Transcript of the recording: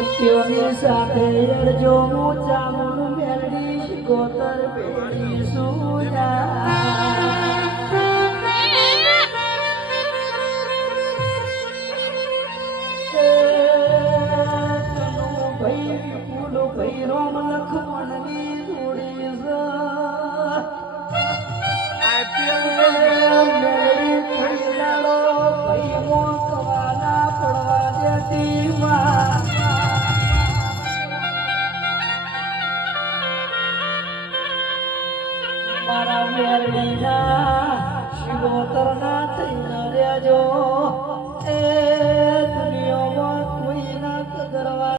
સત્યોની સાથે અડજો મોચા મુન મેરડી શિકોતર પેડી સુયા ભાઈ રોમ લખમણની જોડી ભાઈ મો કવાના પડવા દેતી મારા મેરડીના શિવોતરના થઈને રહેજો એ